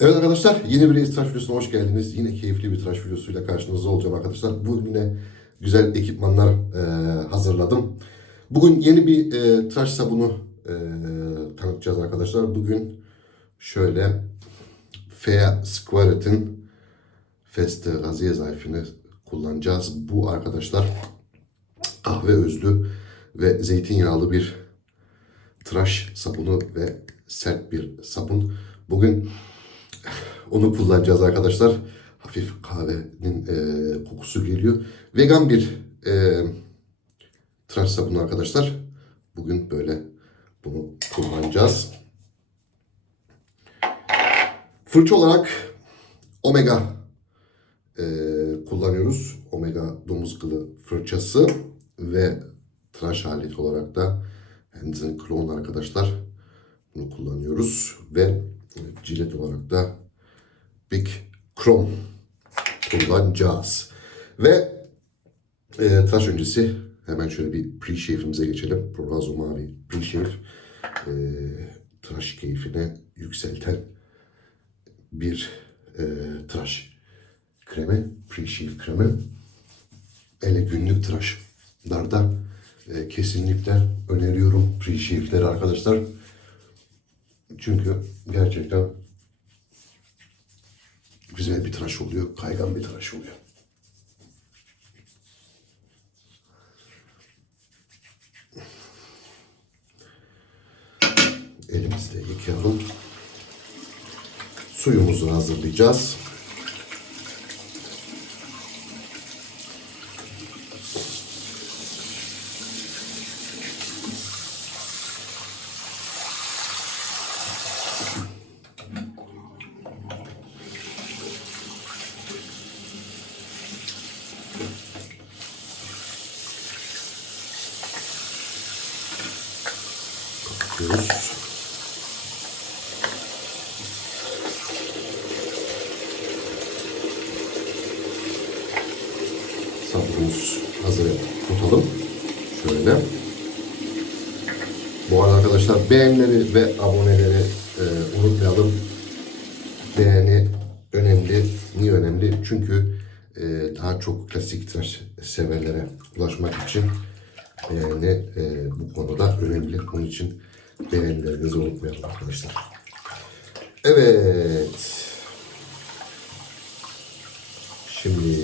Evet arkadaşlar yeni bir tıraş videosuna hoş geldiniz. Yine keyifli bir tıraş videosuyla karşınızda olacağım arkadaşlar. Bugün yine güzel ekipmanlar e, hazırladım. Bugün yeni bir e, tıraş sabunu e, tanıtacağız arkadaşlar. Bugün şöyle Fair Squaret'in Feste Gaziye zayıfını kullanacağız. Bu arkadaşlar kahve özlü ve zeytinyağlı bir tıraş sabunu ve sert bir sabun. Bugün onu kullanacağız arkadaşlar. Hafif kahvenin e, kokusu geliyor. Vegan bir e, tıraş sabunu arkadaşlar. Bugün böyle bunu kullanacağız. Fırça olarak Omega e, kullanıyoruz. Omega domuz kılı fırçası ve tıraş aleti olarak da Hansen Clone arkadaşlar. Bunu kullanıyoruz ve cilet olarak da Big Chrome kullanacağız. Ve e, tıraş öncesi hemen şöyle bir pre-shave'imize geçelim. Prorazo Mavi pre-shave e, tıraş keyfine yükselten bir e, tıraş kremi, pre-shave kremi. Ele günlük tıraşlarda e, kesinlikle öneriyorum pre-shave'leri arkadaşlar. Çünkü gerçekten güzel bir tıraş oluyor, kaygan bir tıraş oluyor. Elimizde yıkayalım. Suyumuzu hazırlayacağız. Beğenileri ve aboneleri e, unutmayalım. Beğeni önemli. Niye önemli? Çünkü e, daha çok klasik tıraş severlere ulaşmak için beğeni e, bu konuda önemli. Onun için beğenilerinizi unutmayalım arkadaşlar. Evet. Şimdi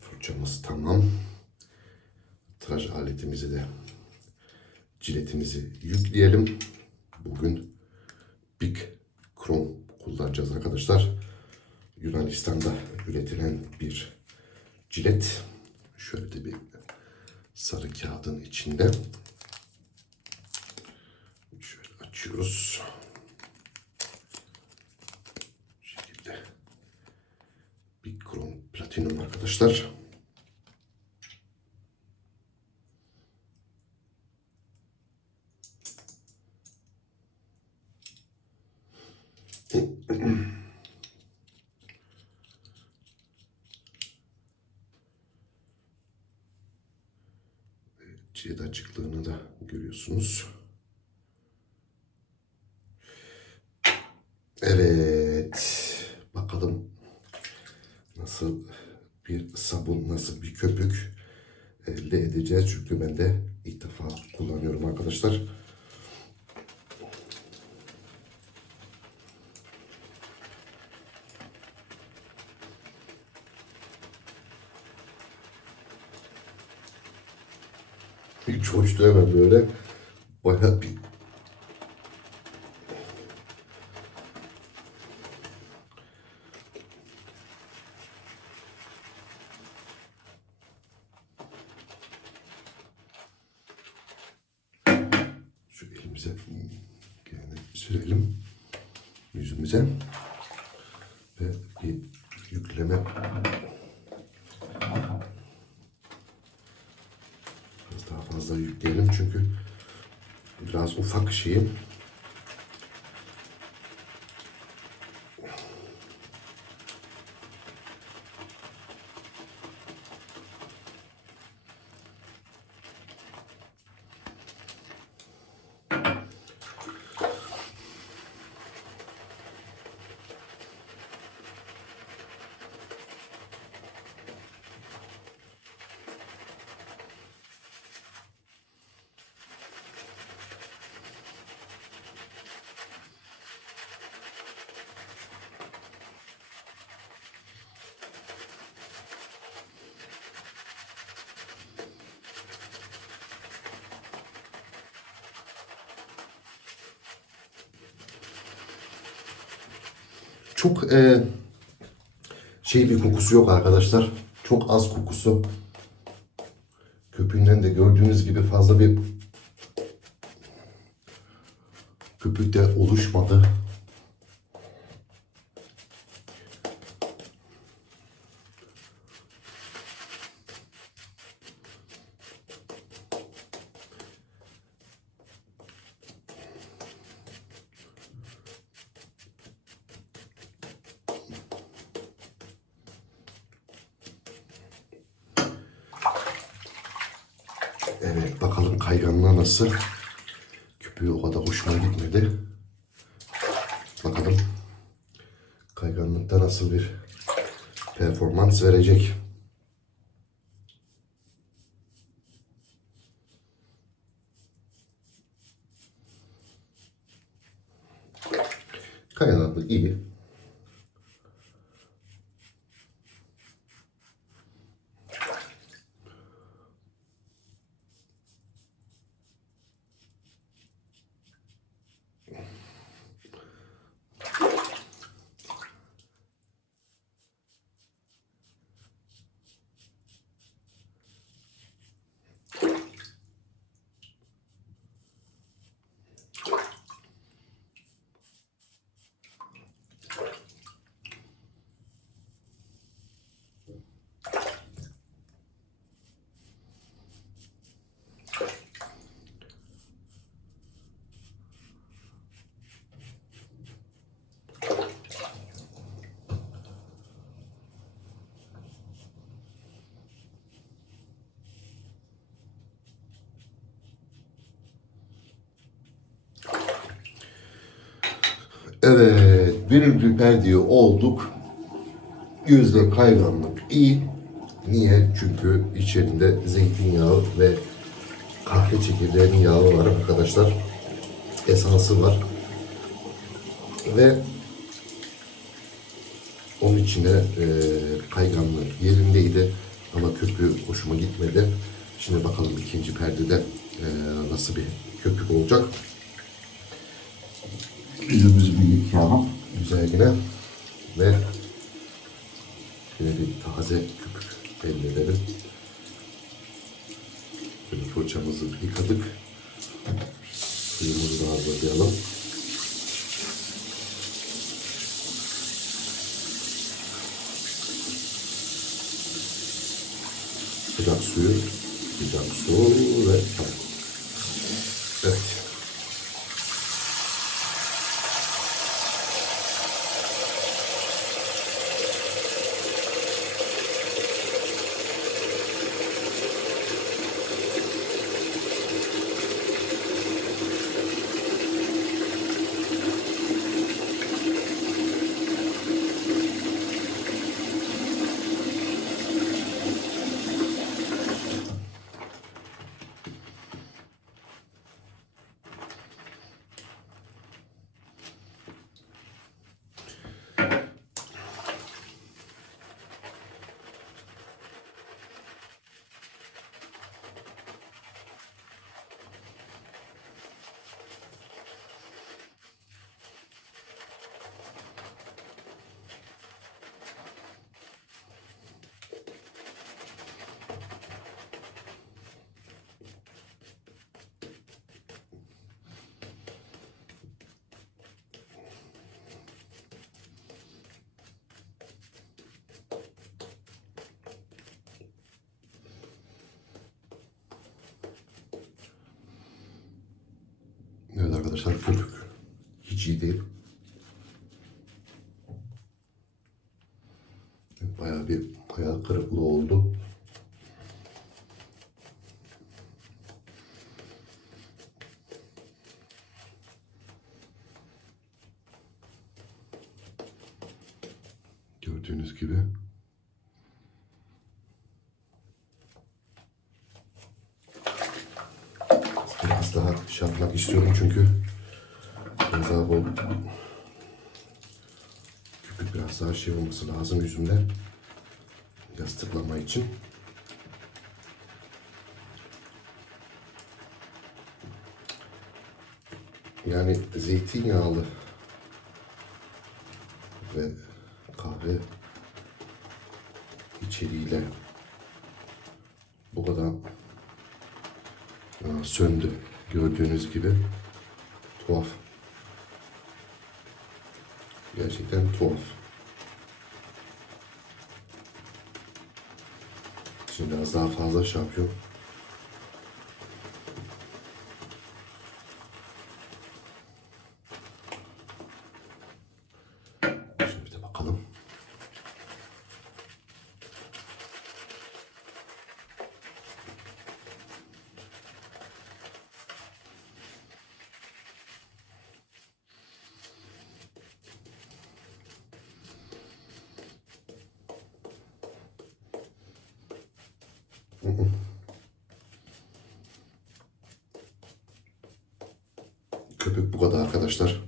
fırçamız tamam. Tıraş aletimizi de ciletimizi yükleyelim. Bugün Big Chrome kullanacağız arkadaşlar. Yunanistan'da üretilen bir cilet. Şöyle de bir sarı kağıdın içinde. Şöyle açıyoruz. Bu şekilde. Big Chrome Platinum arkadaşlar. cilet açıklığını da görüyorsunuz. Evet. Bakalım nasıl bir sabun, nasıl bir köpük elde edeceğiz. Çünkü ben de ilk defa kullanıyorum arkadaşlar. Hiç hoş duyamam böyle. Bayağı bir Elimize yani sürelim yüzümüze. Ve bir yükleme. Biraz daha fazla yükleyelim çünkü biraz ufak şeyim Çok e, şey bir kokusu yok arkadaşlar. Çok az kokusu. Köpüğünden de gördüğünüz gibi fazla bir köpük de oluşmadı. Evet bakalım kayganlığı nasıl. Küpüğü o kadar hoşuma gitmedi. Bakalım kayganlıkta nasıl bir performans verecek. Kayganlık iyi. Evet, birinci perdeyi olduk. Yüzde kayganlık iyi. Niye? Çünkü içerisinde zeytinyağı ve kahve çekirdeğinin yağı var arkadaşlar. Esansı var. Ve onun içine e, kayganlık yerindeydi. Ama köpüğü hoşuma gitmedi. Şimdi bakalım ikinci perdede e, nasıl bir köpük olacak. Yüzümüzü bir yıkayalım. Güzel yine ve yine bir taze köpük belli edelim. Böyle fırçamızı yıkadık. Suyumuzu da hazırlayalım. Sıcak suyu, sıcak su ve tamam. Evet. Evet arkadaşlar köpük hiç iyi değil. Bayağı bir hayal kırıklığı oldu. Gördüğünüz gibi. Biraz yapmak istiyorum çünkü biraz daha bol biraz daha şey olması lazım yüzümde yastıklama için. Yani zeytinyağlı ve kahve içeriğiyle bu kadar e, söndü. Gördüğünüz gibi tuhaf. Gerçekten tuhaf. Şimdi biraz daha fazla şey yapıyorum. Şöyle bir de bakalım. Köpük bu kadar arkadaşlar.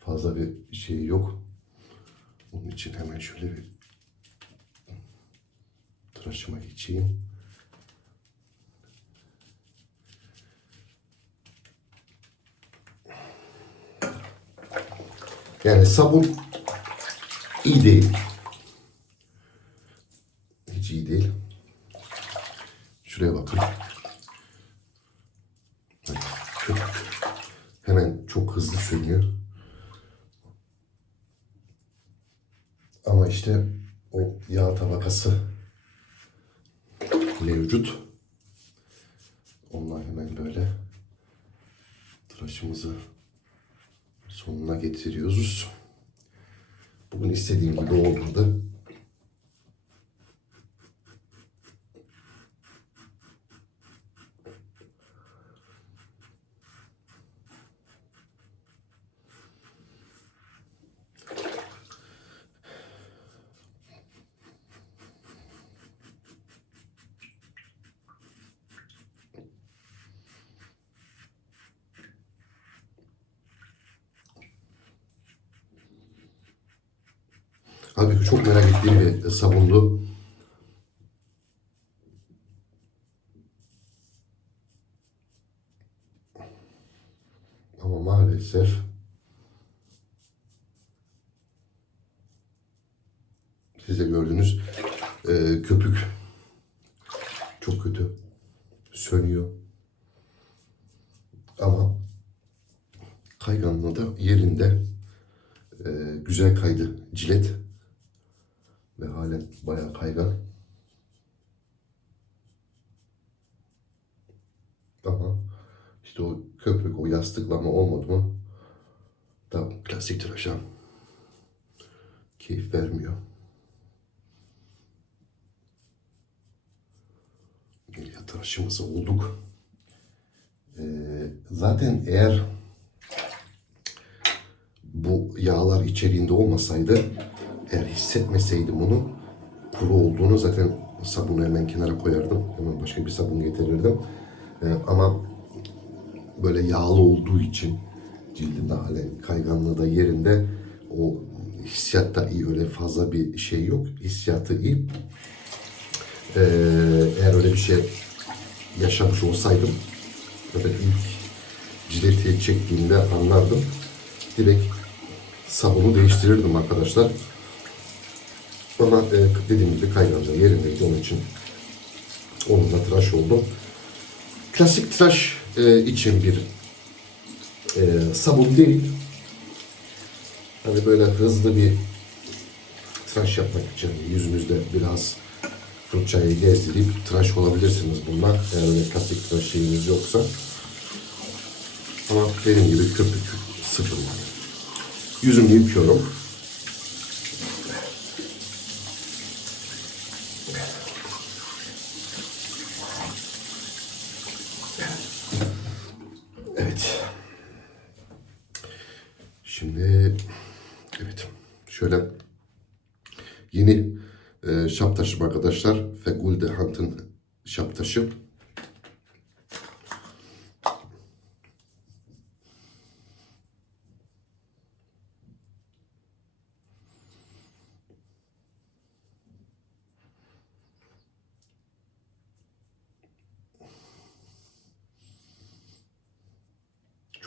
Fazla bir şey yok. Onun için hemen şöyle bir tıraşıma geçeyim. Yani sabun iyi değil. Hiç iyi değil. Şuraya bakın. Evet, köpük. Hemen çok hızlı sönüyor. Ama işte o yağ tabakası mevcut. Onunla hemen böyle tıraşımızı sonuna getiriyoruz. Bugün istediğim gibi olmadı. Halbuki çok merak ettiğim bir sabundu. Ama maalesef siz de gördünüz e, köpük çok kötü sönüyor. Ama kayganlığı da yerinde e, güzel kaydı cilet ve halen bayağı kaygan. Ama işte o köpük, o yastıklama olmadı mı da klasik tıraşa keyif vermiyor. Tıraşımızı olduk. Ee, zaten eğer bu yağlar içeriğinde olmasaydı eğer hissetmeseydim onu kuru olduğunu zaten sabunu hemen kenara koyardım. Hemen başka bir sabun getirirdim. Ee, ama böyle yağlı olduğu için cildinde halen kayganlığı da yerinde o hissiyat da iyi öyle fazla bir şey yok. Hissiyatı iyi. Ee, eğer öyle bir şey yaşamış olsaydım zaten ilk cileti çektiğimde anlardım. Direkt sabunu değiştirirdim arkadaşlar. Ama e, dediğim gibi kayganlığı yerindeydi onun için onunla tıraş oldum. Klasik tıraş e, için bir e, sabun değil. Hani böyle hızlı bir tıraş yapmak için yüzünüzde biraz fırçayı gezdirip tıraş olabilirsiniz bunlar. Eğer öyle klasik tıraş şeyiniz yoksa. Ama benim gibi köpük sıfırlar. Yüzümü yıkıyorum.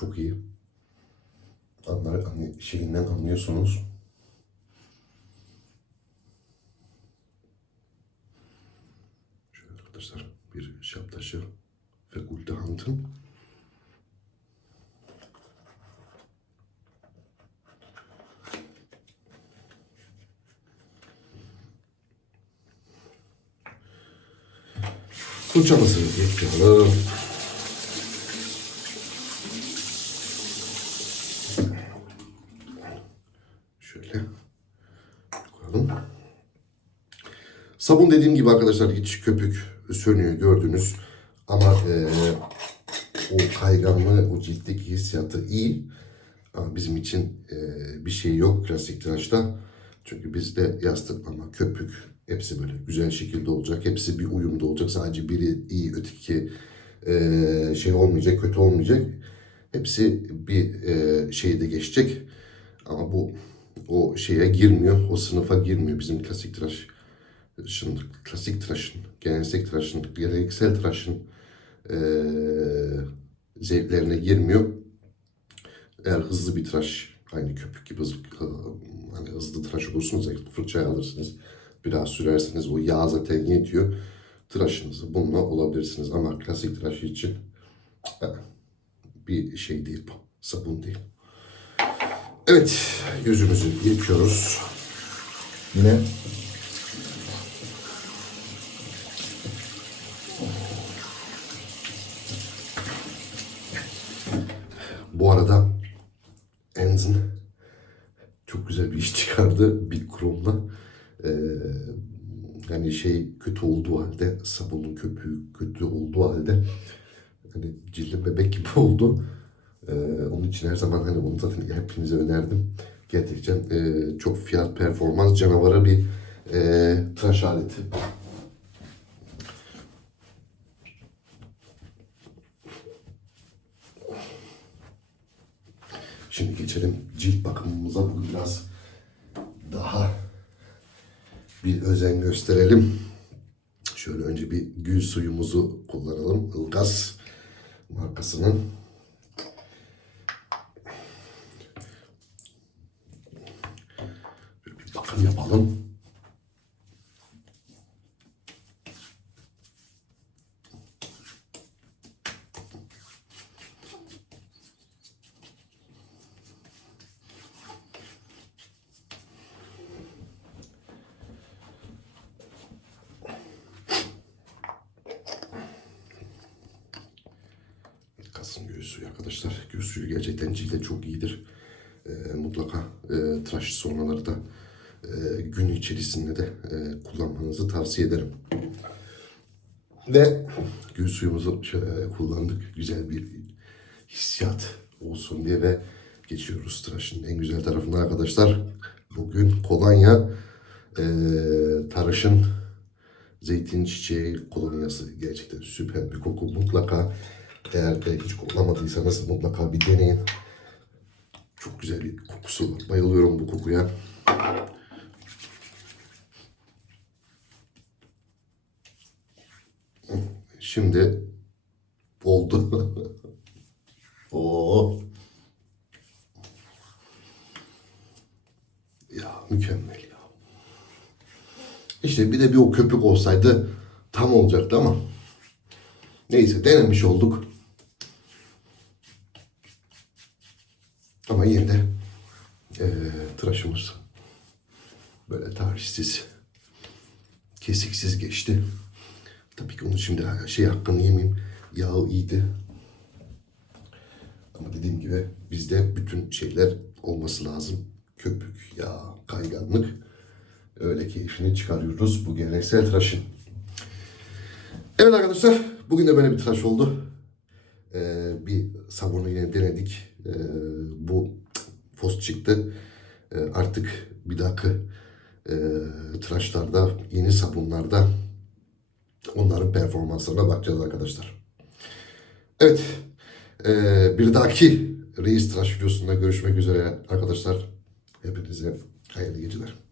Çok iyi. Anlar, hani şeyinden anlıyorsunuz. Şöyle arkadaşlar bir şaptaşı Fekulte Hunt'ın fırçamızı ekleyelim. Dediğim gibi arkadaşlar hiç köpük sönüyor gördünüz. Ama eee, o kayganlığı, o ciltteki hissiyatı iyi. Ama bizim için eee, bir şey yok klasik tıraşta. Çünkü bizde yastıklama, köpük hepsi böyle güzel şekilde olacak. Hepsi bir uyumda olacak. Sadece biri iyi, öteki eee, şey olmayacak, kötü olmayacak. Hepsi bir eee, şeyde geçecek. Ama bu o şeye girmiyor, o sınıfa girmiyor bizim klasik tıraş tıraşın, klasik tıraşın, geleneksel tıraşın, geleneksel tıraşın eee, zevklerine girmiyor. Eğer hızlı bir tıraş, aynı köpük gibi hızlı, hani hızlı tıraş olursunuz, fırçayı alırsınız, biraz sürersiniz, o yağ zaten yetiyor. Tıraşınızı bununla olabilirsiniz ama klasik tıraş için eh, bir şey değil bu, sabun değil. Evet, yüzümüzü yıkıyoruz. Yine Bu arada Enzin çok güzel bir iş çıkardı Big Chrome'la. Ee, yani şey kötü olduğu halde, sabunun köpüğü kötü olduğu halde hani cildim bebek gibi oldu. Ee, onun için her zaman hani onu zaten hepinize önerdim. Gerçekten e, çok fiyat performans canavarı bir e, tıraş aleti. Şimdi geçelim cilt bakımımıza. Bugün biraz daha bir özen gösterelim. Şöyle önce bir gül suyumuzu kullanalım. Ilgaz markasının. Bir bakım yapalım. Kasım göğüs arkadaşlar. Göğüs suyu gerçekten cilde çok iyidir. Ee, mutlaka e, tıraş sonraları da e, gün içerisinde de e, kullanmanızı tavsiye ederim. Ve göğüs suyumuzu şöyle kullandık. Güzel bir hissiyat olsun diye ve geçiyoruz tıraşın en güzel tarafına arkadaşlar. Bugün kolonya e, tarışın zeytin çiçeği kolonyası gerçekten süper bir koku. Mutlaka eğer de hiç koklamadıysanız mutlaka bir deneyin. Çok güzel bir kokusu var. Bayılıyorum bu kokuya. Şimdi oldu. Oo. Ya mükemmel ya. İşte bir de bir o köpük olsaydı tam olacaktı ama neyse denemiş olduk. Ama yine de eee tıraşımız böyle tarihsiz, kesiksiz geçti. Tabii ki onu şimdi şey hakkını yemeyeyim. Yağı iyiydi. Ama dediğim gibi bizde bütün şeyler olması lazım. Köpük, yağ, kayganlık. Öyle keyfini çıkarıyoruz bu geleneksel tıraşın. Evet arkadaşlar bugün de böyle bir tıraş oldu. Ee, bir sabunu yine denedik. Ee, bu fos çıktı. Ee, artık bir dahaki e, tıraşlarda, yeni sabunlarda onların performanslarına bakacağız arkadaşlar. Evet. ee, bir dahaki Reis Tıraş videosunda görüşmek üzere arkadaşlar. Hepinize hayırlı geceler.